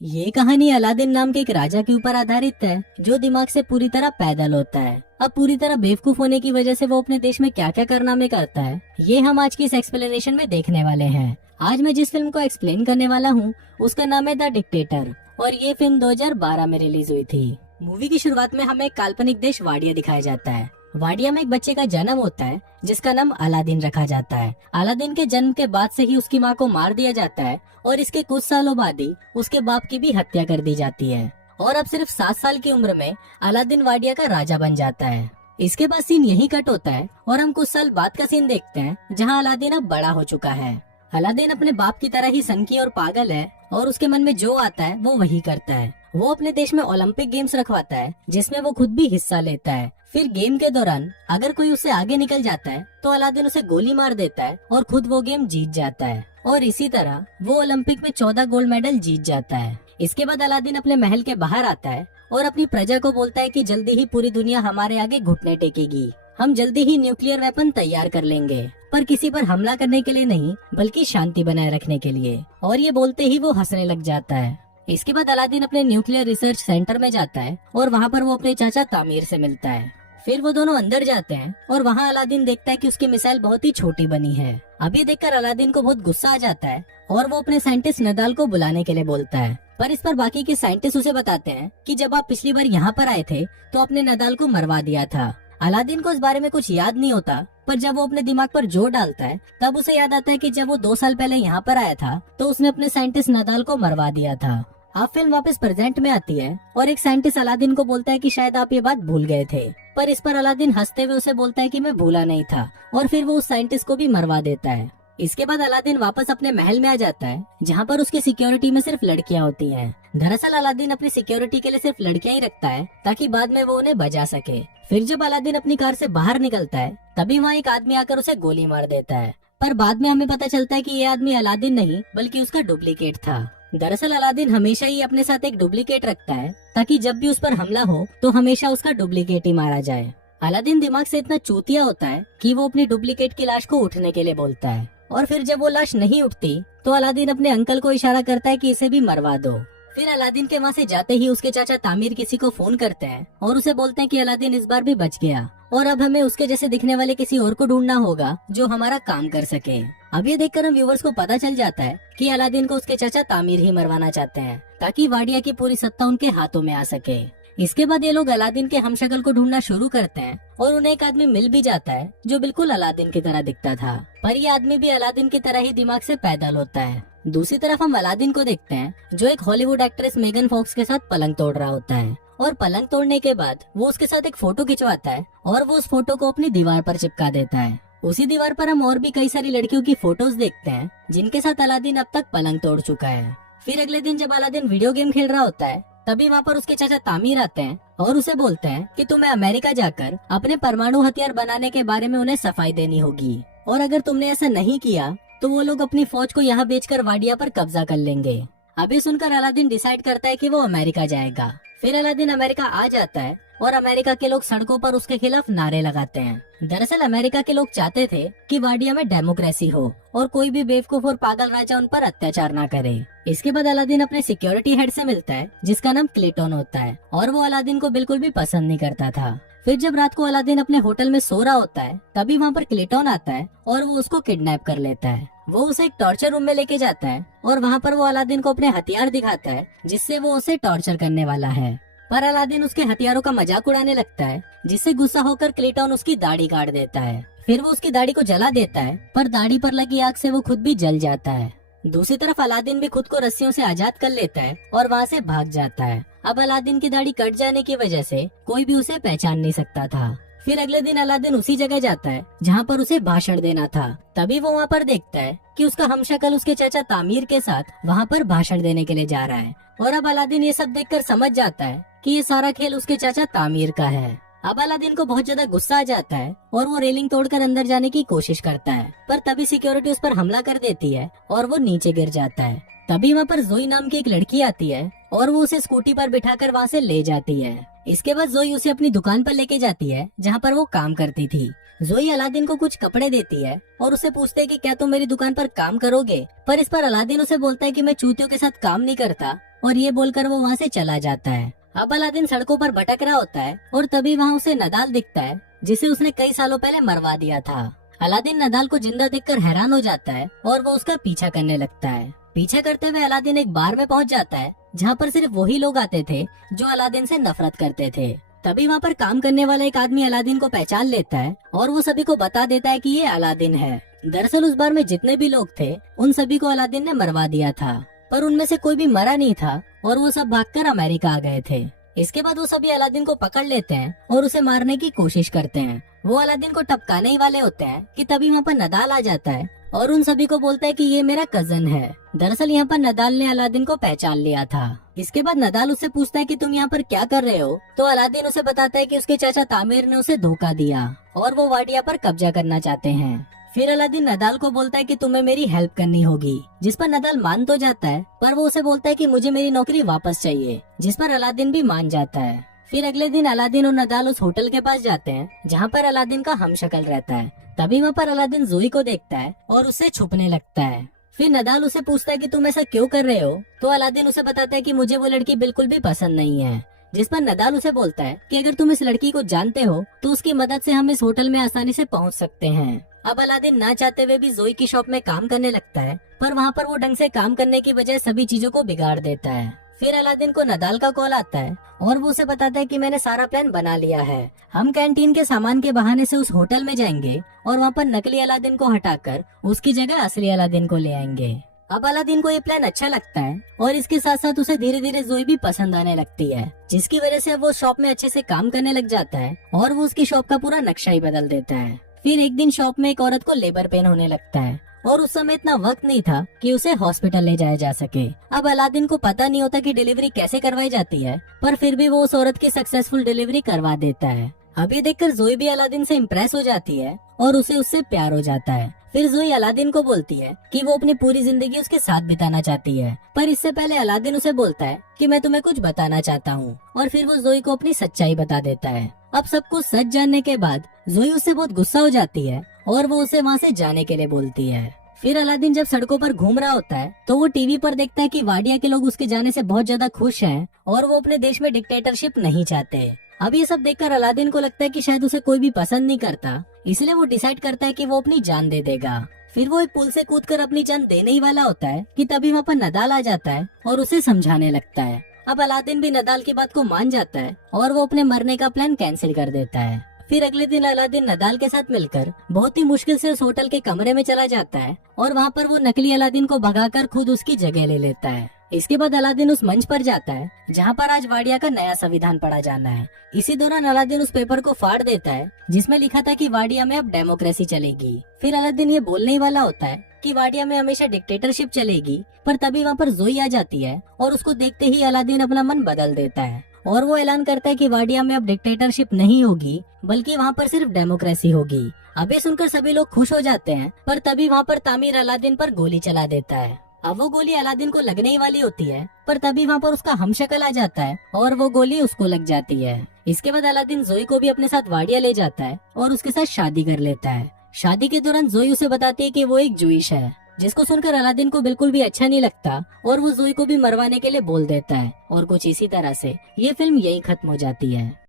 ये कहानी अलादीन नाम के एक राजा के ऊपर आधारित है जो दिमाग से पूरी तरह पैदल होता है। अब पूरी तरह बेवकूफ होने की वजह से वो अपने देश में क्या क्या कारनामे करता है, ये हम आज की इस एक्सप्लेनेशन में देखने वाले हैं। आज मैं जिस फिल्म को एक्सप्लेन करने वाला हूँ उसका नाम है द डिक्टेटर और ये फिल्म 2012 में रिलीज हुई थी। मूवी की शुरुआत में हमें एक काल्पनिक देश वाडिया दिखाया जाता है। वाडिया में एक बच्चे का जन्म होता है जिसका नाम अलादीन रखा जाता है। अलादीन के जन्म के बाद से ही उसकी माँ को मार दिया जाता है और इसके कुछ सालों बाद ही उसके बाप की भी हत्या कर दी जाती है और अब सिर्फ 7 साल की उम्र में अलादीन वाडिया का राजा बन जाता है। इसके बाद सीन यही कट होता है और हम कुछ साल बाद का सीन देखते हैं जहाँ अलादीन अब बड़ा हो चुका है। अलादीन अपने बाप की तरह ही सनकी और पागल है और उसके मन में जो आता है वो वही करता है। वो अपने देश में ओलंपिक गेम्स रखवाता है जिसमें वो खुद भी हिस्सा लेता है। फिर गेम के दौरान अगर कोई उससे आगे निकल जाता है तो अलादीन उसे गोली मार देता है और खुद वो गेम जीत जाता है और इसी तरह वो ओलंपिक में 14 गोल्ड मेडल जीत जाता है। इसके बाद अलादीन अपने महल के बाहर आता है और अपनी प्रजा को बोलता है कि जल्दी ही पूरी दुनिया हमारे आगे घुटने टेकेगी। हम जल्दी ही न्यूक्लियर वेपन तैयार कर लेंगे, पर किसी पर हमला करने के लिए नहीं बल्कि शांति बनाए रखने के लिए। और ये बोलते ही वो हंसने लग जाता है। इसके बाद अलादीन अपने न्यूक्लियर रिसर्च सेंटर में जाता है और वहाँ पर वो अपने चाचा तामीर से मिलता है। फिर वो दोनों अंदर जाते हैं और वहाँ अलादीन देखता है कि उसकी मिसाइल बहुत ही छोटी बनी है। अब ये देखकर अलादीन को बहुत गुस्सा आ जाता है और वो अपने साइंटिस्ट नदाल को बुलाने के लिए बोलता है। पर इस पर बाकी के साइंटिस्ट उसे बताते हैं कि जब आप पिछली बार यहाँ पर आए थे तो आपने नदाल को मरवा दिया था। अलादीन को इस बारे में कुछ याद नहीं होता, पर जब वो अपने दिमाग पर जोर डालता है तब उसे याद आता है कि जब वो 2 साल पहले यहाँ पर आया था तो उसने अपने साइंटिस्ट नदाल को मरवा दिया था। अब फिल्म वापस प्रेजेंट में आती है और एक साइंटिस्ट अलादीन को बोलता है कि शायद आप ये बात भूल गए थे, पर इस पर अलादीन हंसते हुए उसे बोलता है कि मैं भूला नहीं था और फिर वो उस साइंटिस्ट को भी मरवा देता है। इसके बाद अलादीन वापस अपने महल में आ जाता है जहाँ पर उसकी सिक्योरिटी में सिर्फ लड़कियाँ होती हैं। दरअसल अलादीन अपनी सिक्योरिटी के लिए सिर्फ लड़कियाँ ही रखता है ताकि बाद में वो उन्हें बचा सके। फिर जब अलादीन अपनी कार से बाहर निकलता है तभी वहाँ एक आदमी आकर उसे गोली मार देता है, पर बाद में हमें पता चलता है कि ये आदमी अलादीन नहीं बल्कि उसका डुप्लीकेट था। दरअसल अलादीन हमेशा ही अपने साथ एक डुप्लीकेट रखता है ताकि जब भी उस पर हमला हो तो हमेशा उसका डुप्लीकेट ही मारा जाए। अलादीन दिमाग से इतना चूतिया होता है कि वो अपनी डुप्लीकेट की लाश को उठने के लिए बोलता है और फिर जब वो लाश नहीं उठती तो अलादीन अपने अंकल को इशारा करता है कि इसे भी मरवा दो। फिर अलादीन के वहाँ से जाते ही उसके चाचा तामीर किसी को फोन करते हैं और उसे बोलते हैं कि अलादीन इस बार भी बच गया और अब हमें उसके जैसे दिखने वाले किसी और को ढूंढना होगा जो हमारा काम कर सके। अब ये देखकर हम व्यूवर्स को पता चल जाता है कि अलादीन को उसके चाचा तामीर ही मरवाना चाहते हैं ताकि वाडिया की पूरी सत्ता उनके हाथों में आ सके। इसके बाद ये लोग अलादीन के हमशक्ल को ढूंढना शुरू करते हैं और उन्हें एक आदमी मिल भी जाता है जो बिल्कुल अलादीन की तरह दिखता था, पर ये आदमी भी अलादीन की तरह ही दिमाग से पैदल होता है। दूसरी तरफ हम अलादीन को देखते हैं जो एक हॉलीवुड एक्ट्रेस मेगन फॉक्स के साथ पलंग तोड़ रहा होता है और पलंग तोड़ने के बाद वो उसके साथ एक फोटो खिंचवाता है और वो उस फोटो को अपनी दीवार पर चिपका देता है। उसी दीवार पर हम और भी कई सारी लड़कियों की फोटोज देखते हैं जिनके साथ अलादीन अब तक पलंग तोड़ चुका है। फिर अगले दिन जब अलादीन वीडियो गेम खेल रहा होता है तभी वहाँ पर उसके चाचा तामीर आते हैं और उसे बोलते हैं कि तुम्हें अमेरिका जाकर अपने परमाणु हथियार बनाने के बारे में उन्हें सफाई देनी होगी और अगर तुमने ऐसा नहीं किया तो वो लोग अपनी फौज को यहाँ बेचकर वाडिया पर कब्जा कर लेंगे। अभी सुनकर अलादीन डिसाइड करता है कि वो अमेरिका जाएगा। फिर अलादीन अमेरिका आ जाता है और अमेरिका के लोग सड़कों पर उसके खिलाफ नारे लगाते हैं। दरअसल अमेरिका के लोग चाहते थे कि वाडिया में डेमोक्रेसी हो और कोई भी बेवकूफ और पागल राजा उन पर अत्याचार ना करे। इसके बाद अलादीन अपने सिक्योरिटी हेड से मिलता है जिसका नाम क्लेटन होता है और वो अलादीन को बिल्कुल भी पसंद नहीं करता था। फिर जब रात को अलादीन अपने होटल में सो रहा होता है तभी वहाँ पर क्लेटन आता है और वो उसको किडनैप कर लेता है। वो उसे एक टॉर्चर रूम में लेके जाता है और वहाँ पर वो अलादीन को अपने हथियार दिखाता है जिससे वो उसे टॉर्चर करने वाला है, पर अलादीन उसके हथियारों का मजाक उड़ाने लगता है जिससे गुस्सा होकर क्लेटन उसकी दाढ़ी काट देता है। फिर वो उसकी दाढ़ी को जला देता है पर दाढ़ी पर लगी आग से वो खुद भी जल जाता है। दूसरी तरफ अलादीन भी खुद को रस्सियों से आजाद कर लेता है और वहाँ से भाग जाता है। अब अलादीन की दाढ़ी कट जाने की वजह से कोई भी उसे पहचान नहीं सकता था। फिर अगले दिन अलादीन उसी जगह जाता है जहाँ पर उसे भाषण देना था। तभी वो वहाँ पर देखता है कि उसका हमशक्ल उसके चाचा तामीर के साथ वहाँ पर भाषण देने के लिए जा रहा है और अब अलादीन ये सब देखकर समझ जाता है कि ये सारा खेल उसके चाचा तामीर का है। अब अलादीन को बहुत ज्यादा गुस्सा आ जाता है और वो रेलिंग तोड़कर अंदर जाने की कोशिश करता है, पर तभी सिक्योरिटी उस पर हमला कर देती है और वो नीचे गिर जाता है। तभी वहाँ पर जोई नाम की एक लड़की आती है और वो उसे स्कूटी पर बिठाकर वहाँ से ले जाती है। इसके बाद जोई उसे अपनी दुकान पर लेके जाती है जहाँ पर वो काम करती थी। जोई अलादीन को कुछ कपड़े देती है और उससे पूछते है कि क्या तुम मेरी दुकान पर काम करोगे, पर इस पर अलादीन उसे बोलता है कि मैं चूतियों के साथ काम नहीं करता और ये बोलकर वो वहाँ से चला जाता है। अब अलादीन सड़कों पर भटक रहा होता है और तभी वहाँ उसे नदाल दिखता है, जिसे उसने कई सालों पहले मरवा दिया था। अलादीन नदाल को जिंदा देखकर हैरान हो जाता है और वो उसका पीछा करने लगता है। पीछा करते हुए अलादीन एक बार में पहुंच जाता है, जहाँ पर सिर्फ वही लोग आते थे जो अलादीन से नफरत करते थे। तभी वहाँ पर काम करने वाला एक आदमी अलादीन को पहचान लेता है और वो सभी को बता देता है कि ये अलादीन है। दरअसल उस बार में जितने भी लोग थे उन सभी को अलादीन ने मरवा दिया था, पर उनमें से कोई भी मरा नहीं था और वो सब भागकर अमेरिका आ गए थे। इसके बाद वो सभी अलादीन को पकड़ लेते हैं और उसे मारने की कोशिश करते हैं। वो अलादीन को टपकाने ही वाले होते हैं कि तभी वहाँ पर नदाल आ जाता है और उन सभी को बोलता है कि ये मेरा कजन है। दरअसल यहाँ पर नदाल ने अलादीन को पहचान लिया था। इसके बाद नदाल उससे पूछता है कि तुम यहाँ पर क्या कर रहे हो, तो अलादीन उसे बताता है कि उसके चाचा तामिर ने उसे धोखा दिया और वो वाडिया पर कब्जा करना चाहते हैं। फिर अलादीन नदाल को बोलता है कि तुम्हें मेरी हेल्प करनी होगी, जिस पर नदाल मान तो जाता है, पर वो उसे बोलता है कि मुझे मेरी नौकरी वापस चाहिए, जिस पर अलादीन भी मान जाता है। फिर अगले दिन अलादीन और नदाल उस होटल के पास जाते हैं जहाँ पर अलादीन का हमशक्ल रहता है। तभी वहाँ पर अलादीन जोई को देखता है और उससे छुपने लगता है। फिर नदाल उसे पूछता है कि तुम ऐसा क्यों कर रहे हो, तो अलादीन उसे बताता है कि मुझे वो लड़की बिल्कुल भी पसंद नहीं है। जिस पर नदाल उसे बोलता है कि अगर तुम इस लड़की को जानते हो तो उसकी मदद से हम इस होटल में आसानी से पहुंच सकते हैं। अब अलादीन ना चाहते हुए भी जोई की शॉप में काम करने लगता है, पर वहाँ पर वो ढंग से काम करने की बजाय सभी चीजों को बिगाड़ देता है। फिर अलादीन को नदाल का कॉल आता है और वो उसे बताता है कि मैंने सारा प्लान बना लिया है। हम कैंटीन के सामान के बहाने से उस होटल में जाएंगे और वहाँ पर नकली अलादीन को हटाकर उसकी जगह असली अलादीन को ले आएंगे। अब अलादीन को ये प्लान अच्छा लगता है और इसके साथ साथ उसे धीरे धीरे जोई भी पसंद आने लगती है, जिसकी वजह से अब वो शॉप में अच्छे से काम करने लग जाता है और वो उसकी शॉप का पूरा नक्शा ही बदल देता है। फिर एक दिन शॉप में एक औरत को लेबर पेन होने लगता है और उस समय इतना वक्त नहीं था कि उसे हॉस्पिटल ले जाया जा सके। अब अलादीन को पता नहीं होता कि डिलीवरी कैसे करवाई जाती है, पर फिर भी वो उस औरत की सक्सेसफुल डिलीवरी करवा देता है। अब ये देखकर जोई भी अलादीन से इम्प्रेस हो जाती है और उसे उससे प्यार हो जाता है। फिर जोई अलादीन को बोलती है कि वो अपनी पूरी जिंदगी उसके साथ बिताना चाहती है, पर इससे पहले अलादीन उसे बोलता है कि मैं तुम्हें कुछ बताना चाहता हूँ, और फिर वो जोई को अपनी सच्चाई बता देता है। अब सब कुछ सच जानने के बाद जोई उससे बहुत गुस्सा हो जाती है और वो उसे वहाँ से जाने के लिए बोलती है। फिर अलादीन जब सड़कों पर घूम रहा होता है तो वो टीवी पर देखता है कि वाडिया के लोग उसके जाने से बहुत ज्यादा खुश हैं और वो अपने देश में डिक्टेटरशिप नहीं चाहते। अब ये सब देखकर अलादीन को लगता है कि शायद उसे कोई भी पसंद नहीं करता, इसलिए वो डिसाइड करता है कि वो अपनी जान दे देगा। फिर वो एक पुल से कूदकर अपनी जान देने ही वाला होता है कि तभी वहाँ पर नदाल आ जाता है और उसे समझाने लगता है। अब अलादीन भी नदाल की बात को मान जाता है और वो अपने मरने का प्लान कैंसिल कर देता है। फिर अगले दिन अलादीन नदाल के साथ मिलकर बहुत ही मुश्किल से उस होटल के कमरे में चला जाता है और वहाँ पर वो नकली अलादीन को भगाकर खुद उसकी जगह ले लेता है। इसके बाद अलादीन उस मंच पर जाता है जहाँ पर आज वाडिया का नया संविधान पढ़ा जाना है। इसी दौरान अलादीन उस पेपर को फाड़ देता है जिसमें लिखा था कि वाडिया में अब डेमोक्रेसी चलेगी। फिर अलादीन ये बोलने ही वाला होता है कि वाडिया में हमेशा डिक्टेटरशिप चलेगी, पर तभी वहाँ पर जोई आ जाती है और उसको देखते ही अलादीन अपना मन बदल देता है और वो ऐलान करता है कि वाडिया में अब डिक्टेटरशिप नहीं होगी, बल्कि वहाँ पर सिर्फ डेमोक्रेसी होगी। अब ये सुनकर सभी लोग खुश हो जाते हैं, पर तभी वहाँ पर तामिर अलादीन पर गोली चला देता है। अब वो गोली अलादीन को लगने ही वाली होती है, पर तभी वहाँ पर उसका हमशक्ल आ जाता है और वो गोली उसको लग जाती है। इसके बाद अलादीन जोई को भी अपने साथ वाडिया ले जाता है और उसके साथ शादी कर लेता है। शादी के दौरान जोई उसे बताती है कि वो एक जूइश है, जिसको सुनकर अलादीन को बिल्कुल भी अच्छा नहीं लगता और वो जोई को भी मरवाने के लिए बोल देता है। और कुछ इसी तरह से ये फिल्म यही खत्म हो जाती है।